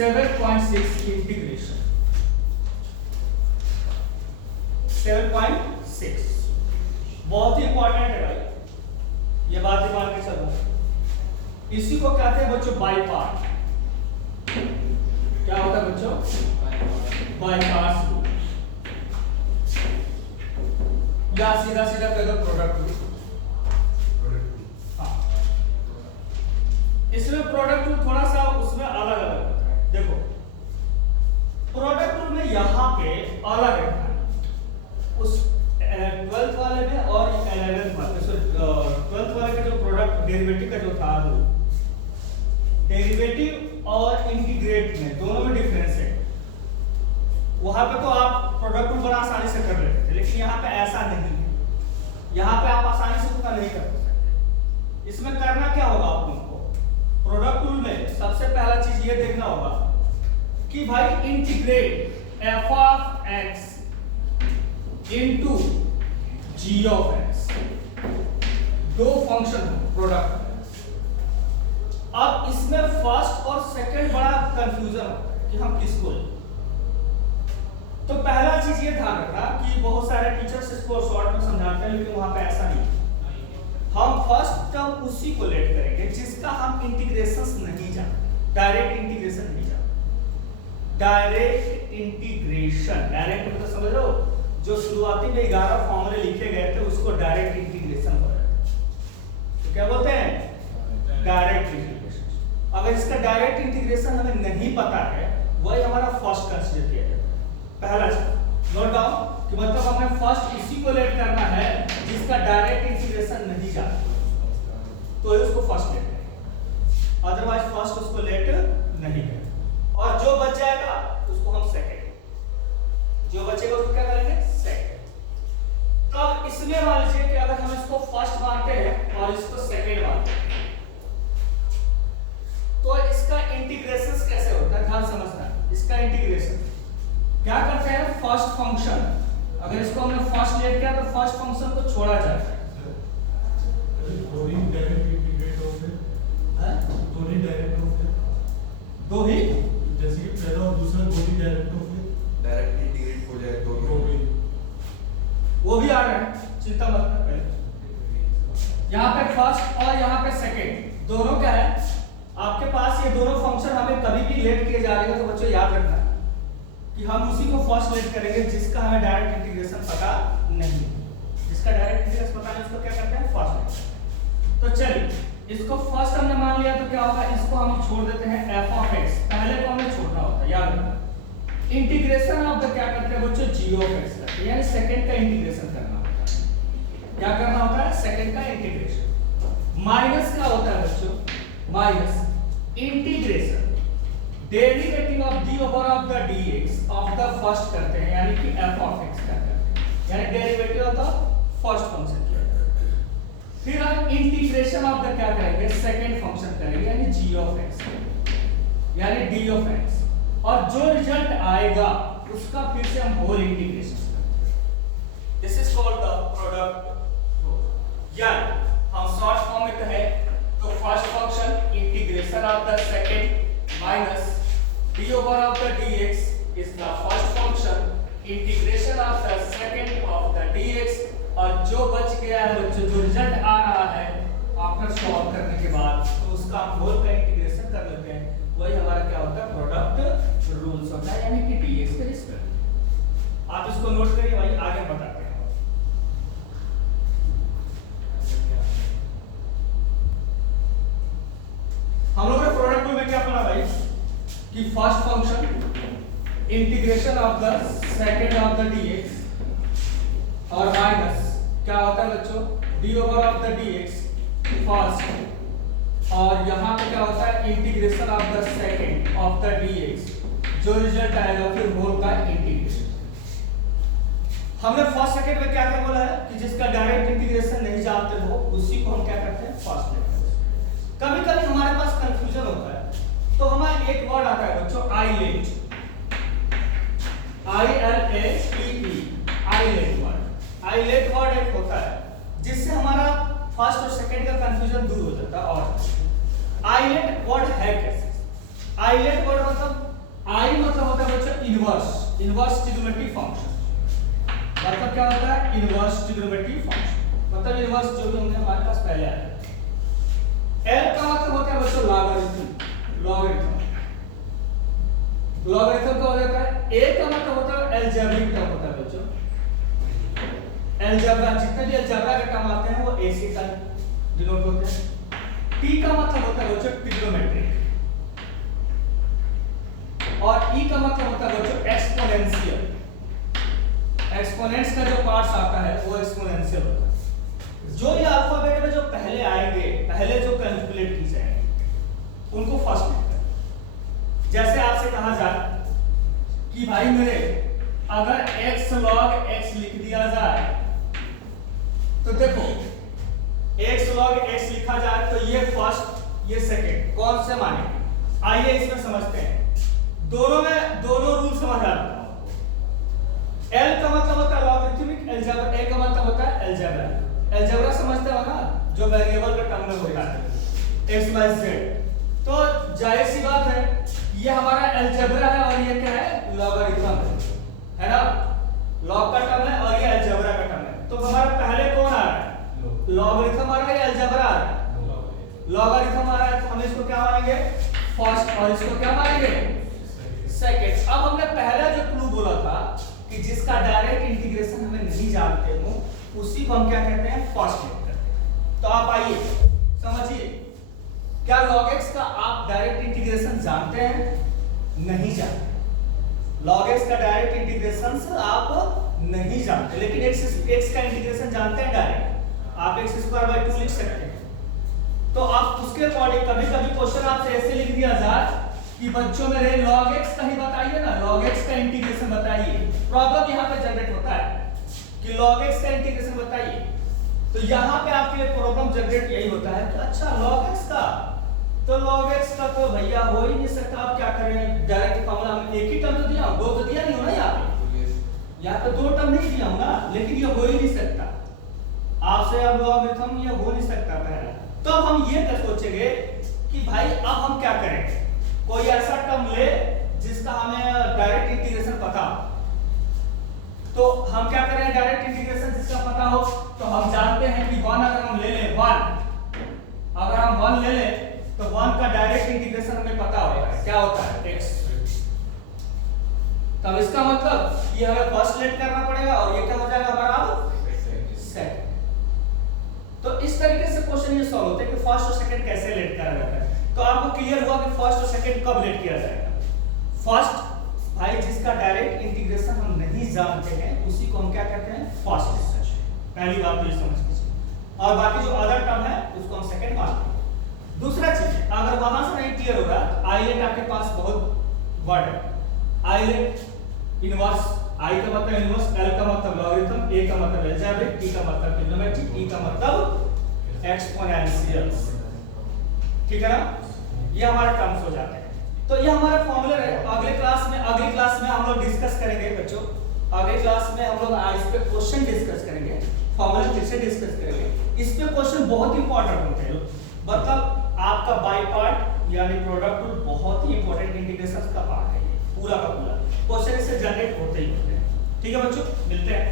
7.6 integration 7.6 बहुत ही important है भाई, ये बात ही मान के चलो। इसी को कहते हैं बच्चों बाई पार्ट। क्या होता है बच्चों? बाई पार्ट रूल, या सीधा सीधा कह दो प्रोडक्ट रूल। हाँ, इसमें प्रोडक्ट रूल थोड़ा सा उसमें अलग अलग होता है। देखो प्रोडक्ट रूल में यहाँ पे अलग है उस 12th वाले में और 11th वाले। 12th वाले का जो प्रोडक्ट डेरिवेटिव का जो था रूल, डेरिवेटिव और इंटीग्रेट में दोनों में डिफरेंस है। वहां पे तो आप प्रोडक्ट रूल बड़ा आसानी से कर लेते थे, लेकिन यहाँ पे ऐसा नहीं है। यहाँ पे आप आसानी से उतना नहीं कर सकते। इसमें करना क्या होगा आप लोगों को? प्रोडक्ट रूल में सबसे पहला चीज ये देखना होगा कि भाई integrate f of x into g of x, दो फंक्शन प्रोडक्ट। अब इसमें फर्स्ट और सेकंड बड़ा कंफ्यूजन होता है कि हम किसको लें। तो पहला चीज ये ध्यान रखना कि बहुत सारे टीचर्स इसको शॉर्ट में समझाते हैं, लेकिन वहां पे ऐसा नहीं। हम फर्स्ट टर्म उसी को लेट करेंगे जिसका हम इंटीग्रेशंस नहीं जानते, डायरेक्ट इंटीग्रेशन नहीं जानते। डायरेक्ट इंटीग्रेशन, डायरेक्ट मतलब समझ लो, जो शुरुआती में 11 फॉर्मूले लिखे गए थे उसको डायरेक्ट इंटीग्रेशन बोला जाता है। तो क्या बोलते हैं? Direct integration. अगर इसका डायरेक्ट इंटीग्रेशन हमें नहीं पता है, वही हमारा फर्स्ट कंसीडर किया जाता है। पहला चीज नोट डाउन कि मतलब हमें फर्स्ट इसी को लेट करना है जिसका डायरेक्ट इंटीग्रेशन नहीं जानते, तो उसको फर्स्ट लेट करेंगे, अदरवाइज फर्स्ट उसको लेट नहीं करेंगे। और जो बच जाएगा उसको हम सेकंड, जो बचेगा उसको क्या करेंगे? सेकंड। तब इसमें मान लीजिए कि अगर हम इसको फर्स्ट मानते हैं और इसको सेकंड मानते हैं, तो इसका इंटीग्रेशन कैसे होता है ध्यान समझना। इसका इंटीग्रेशन क्या करते हैं? फर्स्ट फंक्शन, अगर इसको हमने फर्स्ट लेट किया तो फर्स्ट फंक्शन को छोड़ा जाता है। दो ही डायरेक्ट इंटीग्रेट होते हैं, दो ही डायरेक्ट होते हैं, दो ही जैसे कि पहला और दूसरा दो ही डायरेक्ट होते हैं, डायरेक्ट इंटीग्रेट हो जाए तो वो भी आ रहे हैं, चिंता मत कर। पहले यहाँ पे फर्स्ट और यहाँ पे सेकंड दोनों क्या है आपके पास, ये दोनों फंक्शन हमें कभी भी लेट किए जा रहे हैं। तो बच्चों याद रखना कि हम उसी को फर्स्ट लेट करेंगे जिसका हमें डायरेक्ट इंटीग्रेशन पता नहीं। जिसका डायरेक्ट इंटीग्रेशन पता नहीं उसको क्या करते हैं? First let. तो चलिए इसको फर्स्ट हमने मान लिया तो क्या होगा? इसको हम छोड़ देते हैं f of x, पहले को हमें छोड़ना होता है, याद रखना। इंटीग्रेशन ऑफ द क्या करते हैं बच्चों? g of x करते हैं, यानी सेकंड का इंटीग्रेशन करना होता है। क्या करना होता है? सेकंड का इंटीग्रेशन। माइनस क्या होता है बच्चों? Minus integration derivative of d over of the dx of the first करते हैं, यानी कि f of x करते हैं, यानी derivative of the first function किया जाता है। फिर हम इंटीग्रेशन ऑफ द क्या करेंगे? सेकंड फंक्शन करेंगे, यानी g of x, यानी d of x, और जो रिजल्ट आएगा उसका फिर से हम होल इंटीग्रेशन करेंगे। This is called the product rule. यानी हम शॉर्ट फॉर्म में कहें तो first function integration of the second minus d over of the dx is the first function integration of the second of the dx, और जो बच गया है बच्चों, जो रिजल्ट आ रहा है आफ्टर सॉल्व करने के बाद, तो उसका हम होल का इंटीग्रेशन कर लेते हैं। वही हमारा क्या होता है? प्रोडक्ट रूल्स होता है, यानी कि dx के रिस्पेक्ट। आप इसको नोट करिए भाई, आगे बताते हैं। हम लोगों ने प्रोडक्ट रूल में क्या पढ़ा भाई कि first function integration of the second of the dx और माइनस क्या होता है बच्चों? d over of the dx first, और यहाँ पे क्या होता है? Integration of the second of the dx, जो रिजल्ट आएगा फिर होल का इंटीग्रेशन। हमने फर्स्ट सेकंड में क्या क्या बोला है कि जिसका डायरेक्ट इंटीग्रेशन नहीं जानते हो उसी को हम क्या करते हैं? फर्स्ट लेते हैं। कभी कभी हमारे पास कंफ्यूजन होता है, तो हमारा एक वर्ड आता है बच्चों eyelet, ILATE, eyelet word. Eyelet word एक होता है जिससे हमारा फर्स्ट और सेकंड का कंफ्यूजन दूर हो जाता है। और आईलेट वर्ड है कैसे? आईलेट वर्ड मतलब आई मतलब होता है बच्चों इनवर्स ट्रिग्नोमेट्री फंक्शन। मतलब क्या होता है? इनवर्स ट्रिग्नोमेट्री फंक्शन, मतलब इनवर्स जो भी होंगे हमारे पास पहले आया। एल का मतलब होता है बच्चों लॉगरिथम। लॉगरिथम का हो जाता है। ए का मतलब होता है अलजेब्रिक टर्म होता है बच्चों। अलजेब्रा, जितने भी अलजेब्रा के टर्म आते हैं वो ए से का डिनोट होते हैं। टी का मतलब होता है बच्चों ट्रिग्नोमेट्रिक, और ई का मतलब होता है बच्चों एक्सपोनेंशियल। एक्सपोनेंट्स का जो पार्ट्स आता है वो एक्सपोनेंशियल होता है। जो ये अल्फाबेट में जो पहले आएंगे, पहले जो कैलकुलेट की जाएंगे उनको फर्स्ट लिखते हैं। जैसे आपसे कहा जाए कि भाई मेरे अगर x log x लिख दिया जाए तो देखो x log x लिखा जाए तो ये फर्स्ट ये सेकंड कौन से माने? आइए इसमें समझते हैं। दोनों रूल समझ आता है। L का मतलब होता है लॉगरिथमिक, अलजेब्रा, A का मतलब होता है अलजेब्रा। अलजेब्रा समझते हो ना, जो वेरिएबल के टर्म में होता है x y z। तो जाहिर सी बात है ये हमारा अलजेब्रा है और ये क्या है? लॉगरिथम है ना। लॉग का टर्म है और ये अलजेब्रा का टर्म है। तो हमारा पहले कौन आ रहा है? लॉगरिथम आ रहा है या अलजेब्रा आ रहा है? लॉगरिथम आ रहा है तो हम इसको क्या मानेंगे? फर्स्ट, और इसको क्या मानेंगे? सेकंड। अब हमने पहला जो क्लू बोला था कि जिसका डायरेक्ट इंटीग्रेशन हमें नहीं जानते हो उसी को हम क्या कहते हैं? फर्स्ट लेकर। तो आप आइए समझिए, क्या log x का आप डायरेक्ट इंटीग्रेशन जानते हैं? नहीं जानते। log x का डायरेक्ट इंटीग्रेशन आप नहीं जानते, लेकिन x का इंटीग्रेशन जानते हैं डायरेक्ट। आप x² 2 लिख सकते हैं। तो आप उसके अकॉर्डिंग कभी कभी क्वेश्चन आपसे ऐसे लिख दिया जाए कि बच्चों मेरे log x का ही बताइए ना, log x का इंटीग्रेशन बताइए। प्रॉब्लम यहाँ पे जनरेट होता है कि log x का इंटीग्रेशन बताइए। तो यहाँ पे आपके लिए प्रॉब्लम जनरेट यही होता है कि अच्छा log x का, तो log x का तो भैया हो ही नहीं सकता। आप क्या करें? डायरेक्ट फॉर्मूला हम एक ही टर्म तो दिया, दो तो दिया नहीं हो ना यहाँ पे दो टर्म नहीं दिया हूं ना, लेकिन ये हो ही नहीं सकता आपसे। अब लॉगरिथम ये हो नहीं सकता पहला। तो अब हम ये कर सोचेंगे कि भाई अब हम क्या करें? कोई ऐसा टर्म ले जिसका हमें डायरेक्ट इंटीग्रेशन पता हो। तो हम क्या करें? डायरेक्ट इंटीग्रेशन जिसका पता हो तो हम जानते हैं कि 1 अगर हम ले लें 1, अगर हम 1 ले लें तो 1 का डायरेक्ट इंटीग्रेशन हमें पता होगा क्या होता है? x। तब इसका मतलब ये हमें फर्स्ट लेट करना पड़ेगा और ये क्या हो जाएगा हमारा अब? सेकंड। तो इस तरीके से क्वेश्चन ये सॉल्व होते हैं कि फर्स्ट और सेकंड कैसे लेट करा जाता है। तो आपको क्लियर हुआ कि फर्स्ट और सेकंड कब लेट किया जाएगा? फर्स्ट भाई जिसका डायरेक्ट इंटीग्रेशन हम नहीं जानते हैं उसी को हम क्या कहते हैं? First research. पहली बात तो ये समझ लीजिए, और बाकी जो अदर टर्म है उसको हम सेकंड मानते हैं। दूसरा चीज, अगर वहां से नहीं क्लियर हो रहा, आइलेट आपके पास बहुत वर्ड है। आइलेट इनवर्स, आई का मतलब इनवर्स, एल का मतलब लॉगरिथम, ए का मतलब अलजेब्रिक, टी का मतलब ट्रिग्नोमेट्रिक, ई का मतलब एक्सपोनेंशियल। ठीक है ना? ये हमारे टर्म्स हो जाते हैं। तो ये हमारा फॉर्मूला है। अगली क्लास में हम लोग डिस्कस करेंगे बच्चों। अगली क्लास में हम लोग इस पे क्वेश्चन डिस्कस करेंगे, फॉर्मूला फिर से डिस्कस करेंगे। इस पे क्वेश्चन बहुत इंपॉर्टेंट होते हैं, मतलब आपका बाय पार्ट यानी प्रोडक्ट रूल बहुत ही इंपॉर्टेंट इंटीग्रेशन का पार्ट है, ये पूरा का पूरा क्वेश्चन इससे जनरेट होते ही होते हैं। ठीक है बच्चों, मिलते हैं।